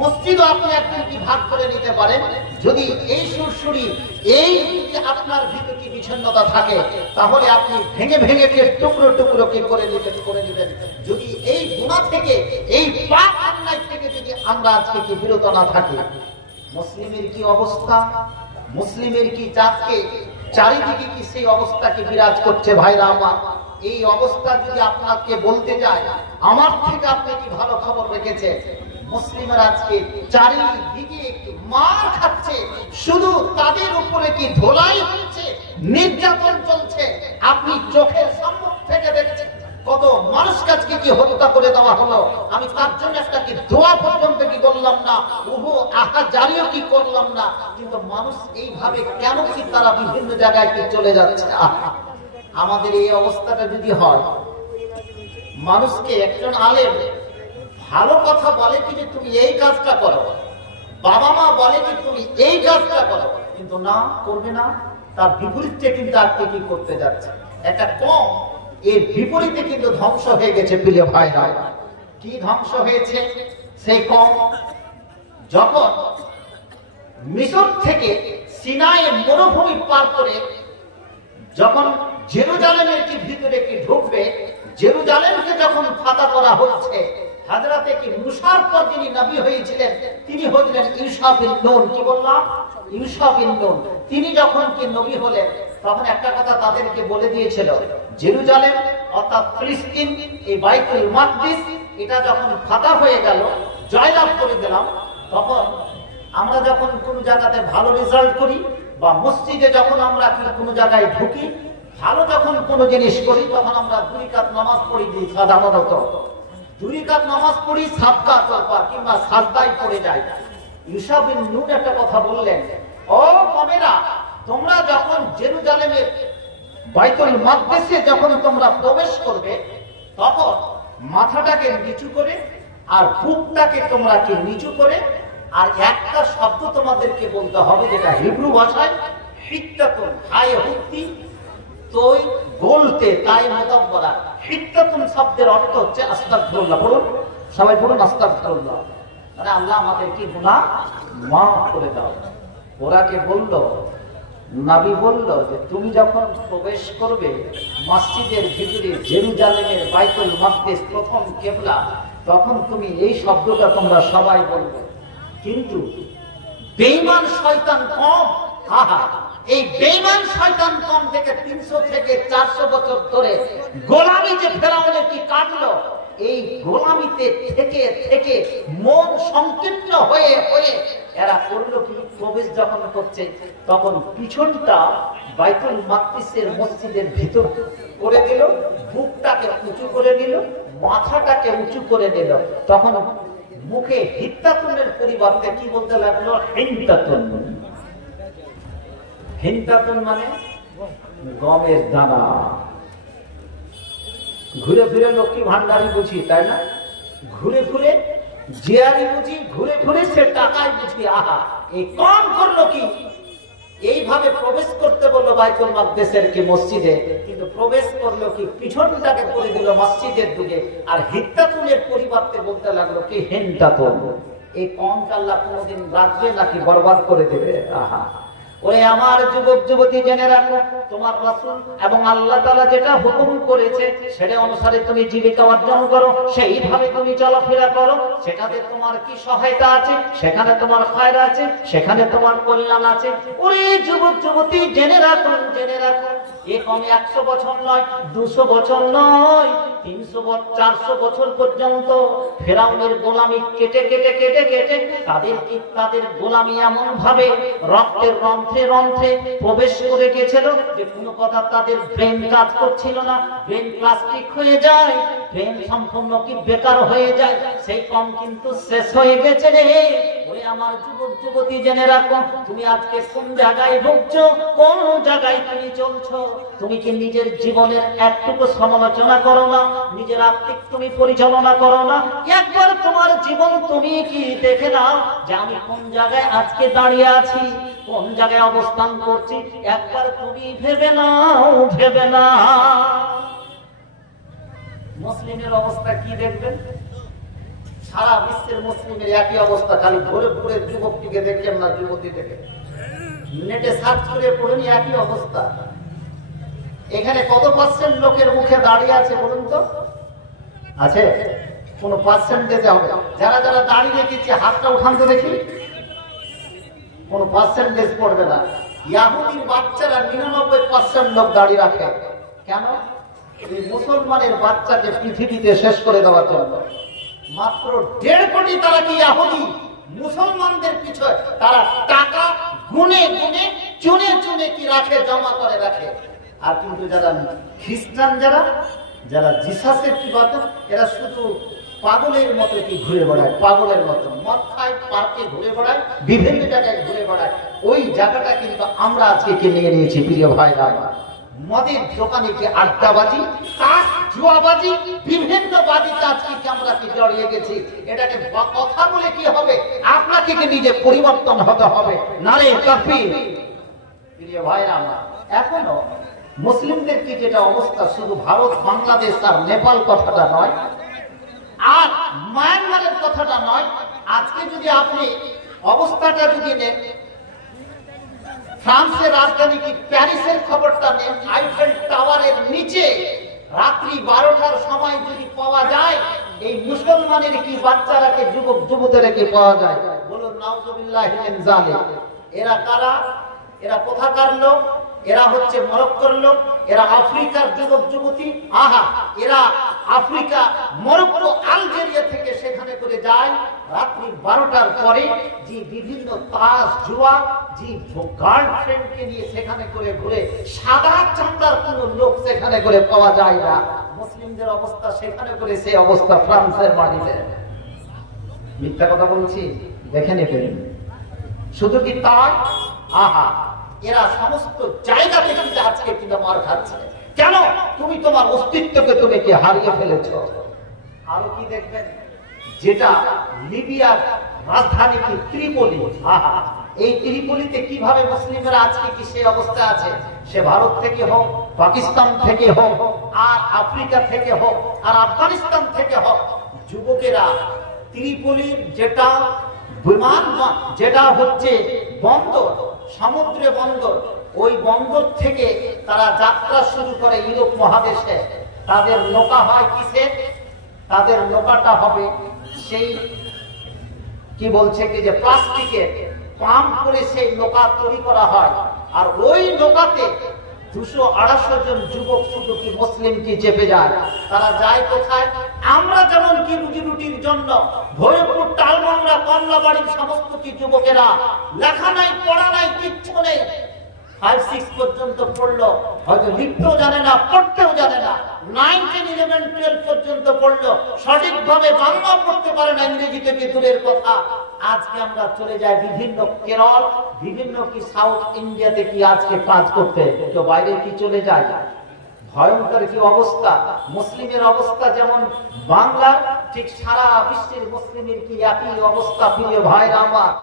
মসজিদও আপনি একদিন কি ভাগ করে নিতে পারেন। যদি এই সুরসুরি এই আপনার ভিতরে কি বিচ্ছিন্নতা থাকে, তাহলে আপনি ভেঙে ভেঙে টুকরো টুকরো কি করে নেবেন। যদি এই গুনাহ থেকে, এই পাপ অন্যায় থেকে যদি আমরা আজকে কি বিরত না থাকি, মুসলিমের কি অবস্থা, মুসলিমের কি জাতকে চারিদিকে কি সেই অবস্থা কি বিরাজ করছে। ভাইরা আমার, এই অবস্থা যদি আপনাকে বলতে যায়, আমার থেকে আপনি কি ভালো খবর রেখেছেন। মুসলিমরা আজকে চারিদিকে মার খাচ্ছে, শুধু তাদের উপরে কি ধোলাই হচ্ছে, নির্যাতন চলছে। আপনি চোখের সম্মুখ থেকে দেখছেন কত মানুষ কাজকে কি হত্যা করে দেওয়া হলো। আমি তার জন্য একটা কি দোয়া পর্যন্ত কি করলাম না, ওহো আহা জারিও কি করলাম না, কিন্তু মানুষ এইভাবে কেন কি তারা বিভিন্ন জায়গায় কি চলে যাচ্ছে। আমাদের এই অবস্থাটা যদি হয়, মানুষকে একজন আলেম ভালো কথা বলে কি যে তুমি এই কাজটা করো, বাবা মা বলে কি তুমি এই কাজটা করো, কিন্তু না করবে না, তার বিপরীতে কিন্তু আজকে কি করতে যাচ্ছে। একটা কম এর বিপরীতে কিন্তু ধ্বংস হয়ে গেছে। প্রিয় ভাইরা, কি ধ্বংস হয়েছে সেই কম? যখন মিশর থেকে সিনাই মরুভূমি পার করে যখন জেরুজালেমের কি ভিতরে কি ঢুকবে, জেরুজালেমকে যখন ফাতা করা হচ্ছে, হযরতে কি মুসার পর যিনি নবী হয়েছিলেন তিনি হলেন ইউসা বিন নূন। কি বললাম? ইউসা বিন নূন। তিনি যখন কি নবী হলেন, তখন একটা কথা তাদেরকে বলে দিয়েছিল, জেরুজালেম অর্থাৎ ফিলিস্তিন, এই বাইতুল মাকদিস, এটা যখন ফাতা হয়ে গেল, জয়লাভ করে দিলাম, তখন আমরা যখন কোন জায়গাতে ভালো রেজাল্ট করি বা মসজিদে যখন আমরা কোনো জায়গায় ঢুকি, ভালো যখন কোনো জিনিস করি, তখন আমরা 2 রাকাত নামাজ পড়ি। সাধারণত 2 রাকাত নামাজ পড়ি, সাদকা তোরপর কিংবা সাজদায় পড়ে যাই। ইউসা বিন নূন একটা কথা বললেন, ও কমেরা, তোমরা যখন জেরুজালেমের বাইতুল মাকদিসে যখন তোমরা প্রবেশ করবে, তখন মাথাটাকে নিচু করে আর বুকটাকে তোমরা কি নিচু করে, আর একটা শব্দ তোমাদেরকে বলতে হবে, যেটা হিব্রু ভাষায় হিত্তাতুন, হায় হুত্তি তোই বলতে তাই মুদাব্বারা। হিত্তাতুন শব্দের অর্থ হচ্ছে আস্তাগফিরুল্লাহ। বলুন সবাই, বলুন আস্তাগফিরুল্লাহ। মানে আল্লাহ আমাদের কি গুনাহ মাফ করে দাও। ওরাকে বলল, নবী বলল যে তুমি যখন প্রবেশ করবে মসজিদের ভিতরে, জেরুজালেমের বাইতুল মাকদিস প্রথম কিবলা, তখন তুমি এই শব্দটা তোমরা সবাই বলবে। কিন্তু বেঈমান শয়তান কম, আহা, এই বেঈমান শয়তান কম থেকে 300 থেকে 400 বছর ধরে গোলামি যে ফেরাউনের কি কাটলো, এই গোলামিতে থেকে থেকে মন সংকীর্ণ হয়ে হয়ে এরা করলো কি, প্রবেশ যখন করছে তখন পিছনটা বাইতুল মাকদিসের মসজিদের ভিতর করে দিল, বুকটাকে উঁচু করে দিল, মাথাটাকে উঁচু করে দিল। তখন মুখে হিত্তাতুনের পরিবর্তে কি বলতে লাগলো? হিন্তাতুন। হিন্তাতুন মানে গমের দানা। ঘুরে ফিরে লক্ষ্মী ভান্ডারি বুঝি, তাই না? ঘুরে ঘুরে জিয়ারি বুঝি, ঘুরে ঘুরে সে টাকায় বুঝি। আহা, এই কম করলো কি? এইভাবে প্রবেশ করতে বললো বাইতুল মাকদিসের কি মসজিদে, কিন্তু প্রবেশ করলো কি পিছনটাকে করে দিল মসজিদের দিকে, আর হিত্তাতুনের পরিবর্তে বলতে লাগলো কি হিন্তাতুন। এই কমটা আল্লাহ কোনদিন রাখবে নাকি বরবাদ করে দেবে? আহা, ওরে আমার যুবক যুবতী, জেনে রাখো, তোমার রাসূল এবং আল্লাহ তাআলা যেটা হুকুম করেছে সেটা অনুসারে তুমি জীবিকা অর্জন করো, সেইভাবে তুমি চলাফেরা করো, সেটাতে তোমার কি সহায়তা আছে, সেখানে তোমার খায়র আছে, সেখানে তোমার কল্যাণ আছে। ওরে যুবক যুবতী, জেনে রাখো, জেনে রাখো, এ কমে 100 বছর নয়, 200 বছর নয়, 300 বছর, 400 বছর পর্যন্ত ফেরাউনের গোলামি কেটে কেটে কেটে কেটে তাদের গোলামি এমন ভাবে রক্তের রন্ধ্রে রন্ধ্রে প্রবেশ করে গেছিল যে কোনো কথা তাদের ব্রেন কাজ করছিল না। ব্রেন প্লাস্টিক হয়ে যায়, ব্রেন সম্পূর্ণ কি বেকার হয়ে যায়। সেই কম কিন্তু শেষ হয়ে গেছে রে। ওরে আমার যুবক যুবতী, জেনে রাখো, তুমি আজকে কোন জায়গায় ভুগছো, কোন জায়গায় তুমি চলছো। তুমি কি নিজের জীবনের একটুকু সমালোচনা করো না? নিজের আত্মিক তুমি পরিচালনা করো না? একবার তোমার জীবন তুমি কি দেখে নাও যে আমি কোন জায়গায় আজকে দাঁড়িয়ে আছি, কোন জায়গায় অবস্থান করছি। একবার তুমি ভেবে নাও, ভেবে না। মুসলিমের অবস্থা কি দেখবেন? সারা বিশ্বের মুসলিমের একই অবস্থা। খালি ভোরে ভোরে যুবকটিকে দেখলেন না, যুবতী থেকে নেটে সার্চ করে পড়েনি, একই অবস্থা। এখানে কত পার্সেন্ট লোকের মুখে দাঁড়িয়ে আছে বলুন তো? আছে? কোন পার্সেন্টেজ হবে? যারা যারা দাঁড়িয়ে রেখেছে হাতটা উঠান তো দেখি। কোন পার্সেন্টেজ পড়বে না। ইয়াহুদির বাচ্চারা 99% লোক দাঁড়িয়ে রাখে। কেন? এই মুসলমানের বাচ্চাকে পৃথিবীতে শেষ করে দেওয়ার জন্য। মাত্র 1.5 কোটি তারা কি ইয়াহুদি মুসলমানদের পিছনে তারা টাকা গুনে গুনে চুনে চুনে কি রাখে, জমা করে রাখে। আর কিন্তু যারা খ্রিস্টান, যারা জিসাসের কি বাদ, এরা শুধু পাগলের মতো কি ঘুরে বেড়ায়, পাগলের মতো মদ খায়, পার্কে ঘুরে বেড়ায়, বিভিন্ন জায়গায় ঘুরে বেড়ায়। ওই জায়গাটা কিন্তু আমরা আজকে কিনে নিয়েছি প্রিয় ভাইরা আমার। মদের দোকানে কি আড্ডাবাজি, তাস, জুয়াবাজি, বিভিন্ন বাজিতে আজকে আমরা কি জড়িয়ে গেছি। এটাকে কথা বলে কি হবে? আপনাকে কি নিজে পরিবর্তন হতে হবে। নারে তাকবীর। প্রিয় ভাইরা আমার, এখনো মুসলিমদের কি যেটা অবস্থা, শুধু ভারত, বাংলাদেশ আর নেপাল কথাটা নয়, আর মায়ানমারের কথাটা নয়। আজকে যদি আপনি অবস্থাটা যদি নেন, ফ্রান্সের রাজধানী কি প্যারিসের খবরটা নেন, আইফেল টাওয়ারের নিচে রাত্রি 12টার সময় যদি পাওয়া যায়, এই মুসলমানের কি বাচ্চারাকে, যুবক যুবতীরা কি পাওয়া যায়? বলুন নাউজুবিল্লাহি মিন যালিক। এরা কারা? এরা কোথাকার লোক? এরা হচ্ছে মরক্কোর লোক। এরা আফ্রিকার যুবক যুবতী। আহা, এরা আফ্রিকা, মরক্কো, আলজেরিয়া থেকে সেখানে করে যায় রাত্রি 12টার পরে। যে বিভিন্ন তাস, জুয়া, যে গার্লফ্রেন্ডকে নিয়ে সেখানে করে ঘুরে, সাদা চামড়ার কোন লোক সেখানে করে পাওয়া যায় না। মুসলিমদের অবস্থা সেখানে করে সেই অবস্থা ফ্রান্সের মাটিতে। মিথ্যা কথা বলছি? দেখে নেবেন। শুধু কি তাই? আহা, এরা সমস্ত জায়গা থেকে আজকে কিন্তু মার খাচ্ছে। কেন? তুমি তোমার অস্তিত্বকে তুমি কি হারিয়ে ফেলেছো। আরো কি দেখবেন, যেটা লিবিয়ার রাজধানী কি ত্রিপলি। আহা, এই ত্রিপলিতে কিভাবে মুসলিমরা আজকে কি সেই অবস্থা আছে। সে ভারত থেকে হোক, পাকিস্তান থেকে হোক, আর আফ্রিকা থেকে হোক, আর আফগানিস্তান থেকে হোক, যুবকেরা ত্রিপলির যেটা বিমান, যেটা হচ্ছে বন্দর, সমুদ্রে বন্দর, ওই বন্দর থেকে তারা যাত্রা শুরু করে ইউরোপ মহাদেশে। তাদের নৌকা হয় কিসের? তাদের নৌকাটা হবে সেই কি বলছে কি যে প্লাস্টিকের পাম্প করে সেই নৌকা তৈরি করা হয়। আর ওই নৌকাতে 200-250 জন যুবক শুধু কি মুসলিম কি চেপে যায়। তারা যায় কোথায়? আমরা যেমন কি রুজি রুটির জন্য ভৈরবপুর, টালমাংরা, কমলাবাড়ির সমস্ত কি যুবকেরা লেখা নাই, পড়া নাই, কিচ্ছু নেই, 5-6 পর্যন্ত পড়লো, হয়তো লিখতেও জানে না, পড়তেও জানে না, 9, 10, 11, 12 পর্যন্ত পড়লো, সঠিকভাবে বাংলা পড়তে পারে না, ইংরেজি থেকে দূরের কথা। আজকে আমরা চলে যাই বিভিন্ন কেরল, বিভিন্ন কি সাউথ ইন্ডিয়াতে কি আজকে কাজ করতে, তো বাইরে কি চলে যায়। ভয়ঙ্কর কি অবস্থা। মুসলিমের অবস্থা যেমন বাংলা, ঠিক সারা বিশ্বের মুসলিমের কি একই অবস্থা প্রিয় ভাইরা আমার।